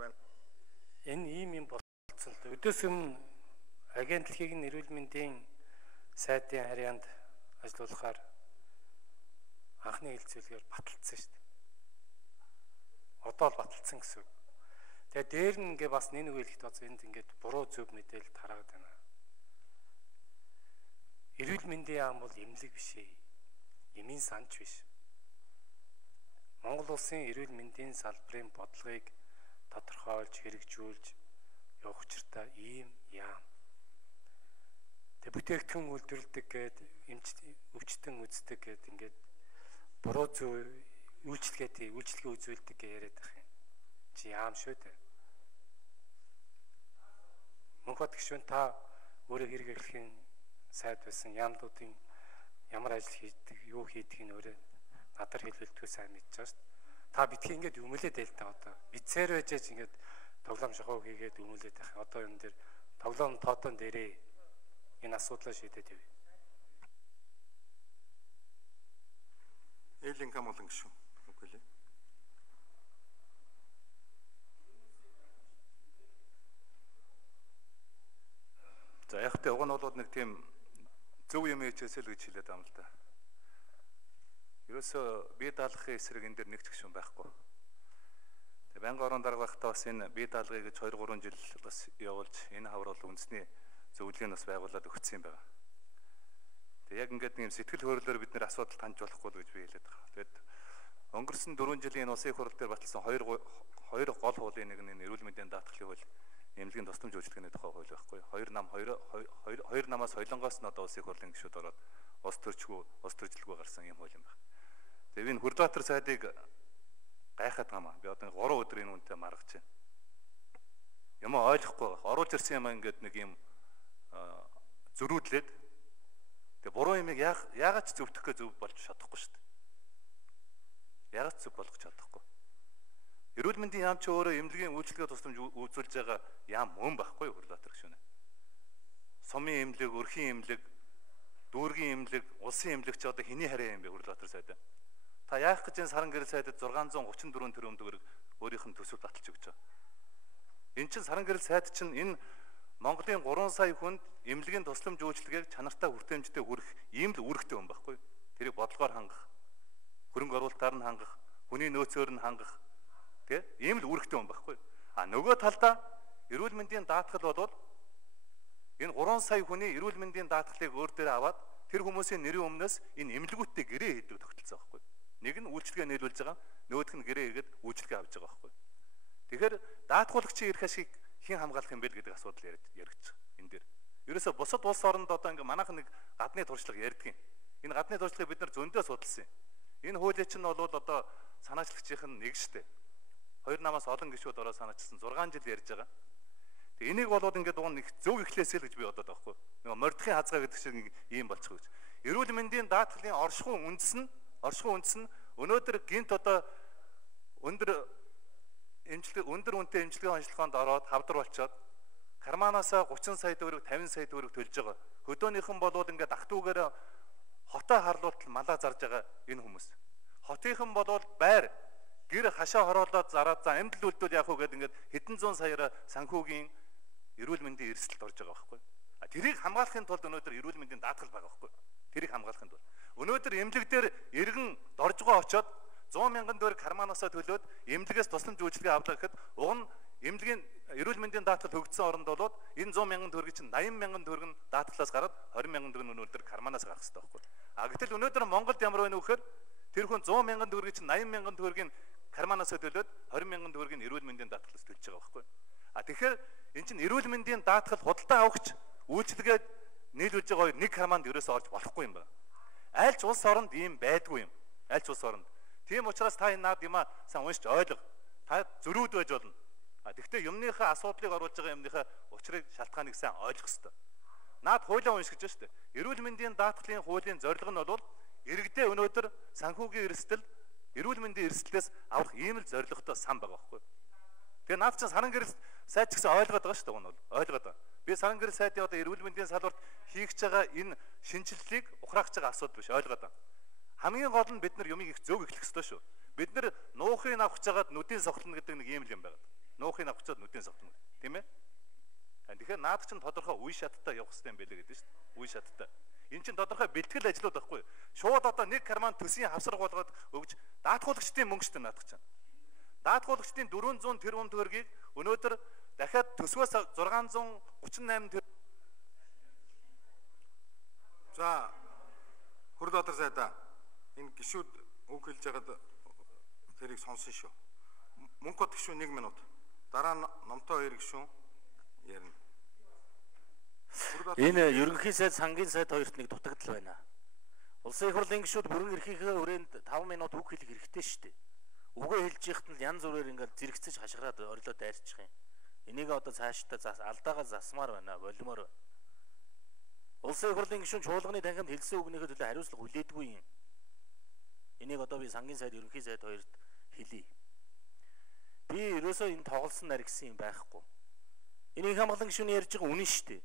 байна. Энэ ийм болцсон л өдөөс өмнө агентлагийг нь эрүүл мэндийн сайдын харьяанд ажиллуулахаар анхны хэлцүүлгээр баталсан шүү дээ. Одоо л баталсан гэсэн үг. Тэгээ дээр нь ингээ бас нэг хэлэхэд бас энд ингээд буруу зөв мэдээлэл тараад байна. Эрүүл мэндийн яам бол эмнэлэг биш ээ. Эмийн санч биш. Монгол улсын эрүүл мэндийн салбарын бодлогыг тодорхойлж хэрэгжүүлж явах учиртай ийм яам. Тэг бүтээгдэхүүн үйлдвэрлэдэг гээд өвчтөн үздэг гээд ингээд буруу зөв үйлчилгээ үзүүлдэг гэж яриад байх юм. Чи яам шүү дээ. Мөнхөд гишүүн та өөрөө хэрэг эрхлэхийн сайд байсан яамлуудын ямар ажил хийдэг, юу хийдгийг нь өөрөө надад хэлбэлтгүй сайн мэдж байгаа шүү дээ. Та битгий ингээд өмөлөөд байл та одоо. Бицээр байж ингээд тоглоом шахуу хийгээд өмөлөөд байх. Одоо энэ дэр тоглоом тоотон дээрээ энэ асуудлаа шийдээд явъя. Л.Энх-Амгалан гишүүн. Үгүй лээ. За яг тэ уг нь бол нэг тийм зөв юм хийчихсэн л гэж хэлээд байгаа юм л да. Ерөөсөө бие даалгахын эсрэг энэ дэр нэг ч гишүүн байхгүй. Тэгээ байнгын орон дарга байхдаа бас энэ бие даалгыг гэж 2-3 жил бас явуулж энэ хавар бол үндэсний зөвлөгийг бас байгуулад өгсөн юм байна. Тэгээ яг ингээд нэг сэтгэл хөдлөлөөр бид нэр асуудал танд болохгүй л гэж би хэлээд байгаа. Тэгээд өнгөрсөн 4 жилийн энэ улсын хурал дээр баталсан хоёр гол хуулийн нэг нь эрүүл мэндийн даатгалын хууль, эмнэлгийн тусламж үйлчилгээний тухай хууль байхгүй. Хоёр намаас солонгоос нь одоо улсын хурлын гишүүд ороод ус төржилгүй гарсан юм хууль юм байна. Тэгээ энэ Хүрдбаатар сайдыг гайхаад гамаа. Би одоо 3 өдөр энэ үнтэй маргаж байна. Юм ойлгохгүй байх. Оруулж ирсэн юм ингээд нэг юм зөрүүдлээд тэгээ буруу юмыг яагаад ч зөвтгөх гэж зөв болж чадахгүй шүү дээ. Яагаад ч зөв болгож чадахгүй. Эрүүл мэндийн яам ч өөрөө эмнэлгийн үйлчилгээ тусламж үзүүлж байгаа яам мөн байхгүй Хүрдбаатар гişүнэ. Сумын эмнэлэг, өрхийн эмнэлэг, дүүргийн эмнэлэг, улсын эмнэлэг ч одоо хэний харьяа юм бэ Хүрдбаатар сайд. Та яах гэж энэ саран гэрэл сайдад 634 тэрбум төгрөг өөрийнх нь төсөв баталж өгч байгаа. Энэ чинь саран гэрэл сайд чинь энэ Монголын 3 сая хүнд эмнэлгийн тусламж үйлчилгээг чанартай хүртээмжтэй хүргэх ийм л үүрэгтэй юм байхгүй. Тэрийг бодлогоор хангах, хөрөнгө оруулалтаар нь хангах, хүний нөөцөөр нь хангах тийм ийм л үүрэгтэй юм байхгүй. А нөгөө талдаа эрүүл мэндийн даатгал бол энэ 3 сая хүний эрүүл мэндийн даатгалыг өөр дээр аваад тэр хүмүүсийн нэрийн өмнөөс энэ эмнэлгүүдтэй гэрээ хийдэг тогтолцоо байхгүй. Нэг нь үйлчилгээ нийлүүлж байгаа, нөгөөх нь гэрээ хийгээд үйлчилгээ авч байгаа байхгүй. Тэгэхээр даатгуулагчийн эрх ашиг хэн хамгаалах юм бэ гэдэг асуудал яригдж байгаа энэ дээр. Ерөөсө бусад улс оронд одоо ингээ манайх нэг гадны туршлага ярьдаг юм. Энэ гадны туршлагыг бид нар зөндөө судалсан юм. Энэ хуулийн чинь бол одоо санаачлагчийн нэг штэ. 2 намаас олон гишүүд ороо санаачилсан 6 жил ярьж байгаа. Тэгээ энийг болоод ингээд уг нэг зөв ихлээсэй л гэж би бодоод байгаа хгүй. Нэг мордхийн хазгаа гэдэг шиг ийм болчих гэж. Эрүүл мэндийн даатгалын оршихуун үндэс нь өнөөдөр гинт одоо өндөр үнэтэй эмчилгээ онцлогоонд ороод хавдар болчоод карманаасаа 30 сая төгрөг 50 сая төгрөг төлж байгаа. Хөдөөнийхэн болоод ингээд ахтуугаар хотоо харлуулт малаа зарж байгаа энэ хүмүүс. Хотынхан болоод байр гэр хашаа хороолоод зараад за амьд үлдвэл яах вэ гэдэг ингээд хэдэн зуун саяараа санхүүгийн эрүүл мэндийн эрсдэлд орж байгаа байхгүй. Тэрийг хамгаалахын тулд өнөөдөр эрүүл мэндийн даатгал байгаа байхгүй. Тэрийг хамгаалахын тулд өнөөдөр эмнэлэг дээр иргэн доржгоо очоод 100 мянган төгрөг карманаасаа төлөөд эмнэлгээс тусламж үйлчилгээ авлаа гэхэд уг нь эмнэлгийн эрүүл мэндийн даатгал хөгжсөн оронд болоод энэ 100 мянган төгрөг чинь 80 мянган төгрөг нь даатгалаас гараад 20 мянган төгрөг нь өнөөдөр карманаас гарах хэрэгтэй байхгүй. Гэтэл өнөөдөр Монголд ямар байна вэ гэхээр тэр хүн 100 мянган төгрөг чинь 80 мянган төгрөгийн карманаасаа төлөөд 20 мянган төгрөгийн эрүүл мэндийн даатгалаас төлж байгаа байхгүй. Тэгэхээр эн чинь эрүүл мэндийн даатгал худалдаа авахч үйлчилгээ нийлүүлж байгаа хоёр нэг карманд ерөөсөө орж болохгүй юм байна. Аль ч улс оронд ийм байдгүй юм. Аль ч улс оронд. Тийм учраас та энэ наад юма сайн уншиж ойлго. Та зөрүүд байж болно. Тэгвэл юмныхаа асуудлыг оруулж байгаа юмныхаа учрыг шалтгааныг сайн ойлгох хэрэгтэй. Наад хуулиа уншиж гэж шүү дээ. Эрүүл мэндийн даатгалын хуулийн зорилго нь бол иргэдээ өнөөдөр санхүүгийн эрсдэл, эрүүл мэндийн эрсдлээс авах ийм л зорилготой сан байгаа байхгүй. Тэгээ наад чинь саран гэрэл сайд ч гэсэн ойлгоод байгаа шүү дээ. Энэ бол ойлгоод байгаа. Би саран гэрэл сайдын одоо эрүүл мэндийн салбарт хийгч байгаа энэ шинжилгээг ухраахж байгаа асуудал биш ойлгоод байгаа. Хамгийн гол нь бид нар юмыг их зөв эхлэх ёстой шүү. Бид нар нуухыг авах чагаад нүдийн сохлно гэдэг нэг ийм л юм байна. нуухыг авчаад нүдэн савтна. Тийм ээ? Тэгэхээр наад чинь тодорхой үе шаттай явах хэрэгтэй юм байлээ гэдэг шүү дээ. Үе шаттай. Энэ чинь тодорхой бэлтгэл ажлууд байхгүй. Шууд одоо нэг карман төсвийн хавсраг болгоод өгж даатгуулагчдын мөнгө шүү дээ наадах чинь. Даатгуулагчдын 400 тэрбум төгрөгийг өнөөдөр дахиад төсвөөс 638 тэрбум. За Хүрд Баатар сайдаа энэ гишүүд үг хэлж байгаад тэрийг сонсон шүү. Мөнх бат гишүүн 1 минут. Дараа нь номтой 2 гишүүн ярина. Энэ ерөнхий сайд сангийн сайд хоёрт нэг дутагдал байна. Улсын их хурлын гишүүд бүрэн эрхийнхээ хүрээнд 5 минут үг хэлэх хэрэгтэй шүү дээ. Үгээ хэлж яхад нь янз бүрээр ингээд зэрэгцэж хашгираад орилоо дайрчих юм. Энийг одоо цаашдаа алдаагаа засмаар байна, болимоор. Улсын их хурлын гишүүн чуулганы танхимд хэлсэн үгнийхээ төлөө хариуцлага хүлээдгүй юм. Энийг одоо би сангийн сайд ерөнхий сайд хоёрт хэлье. Би ерөөсөө энэ тоглосон наригсан юм байхгүй. Энийг хамгаалан гишүүний ярьж байгаа үнэн шүү дээ.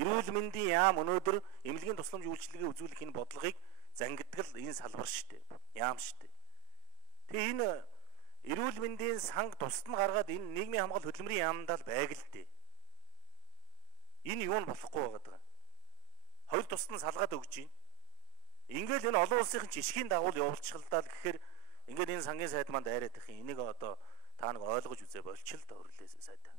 Эрүүл мэндийн яам өнөөдөр эмнэлэгийн тусламж үйлчилгээ үзүүлэх энэ бодлогыг зангидгал энэ салбар шүү дээ. Яам шүү дээ. Тэгээ энэ эрүүл мэндийн санг тусад нь гаргаад энэ нийгмийн хамгаалал хөдөлмөрийн яамдаа л байг л дээ. Энэ юу нь болохгүй байгаа. Хоёр тусад нь салгаад өгч байна. Ингээл энэ олон улсын жишгийн дагуул явуулчихлаа гэхээр ингээд энэ сангийн сайд манд дайраад их юм. Энийг одоо та нэг ойлгож үзээ болчих л да өрлөөс сайдаа.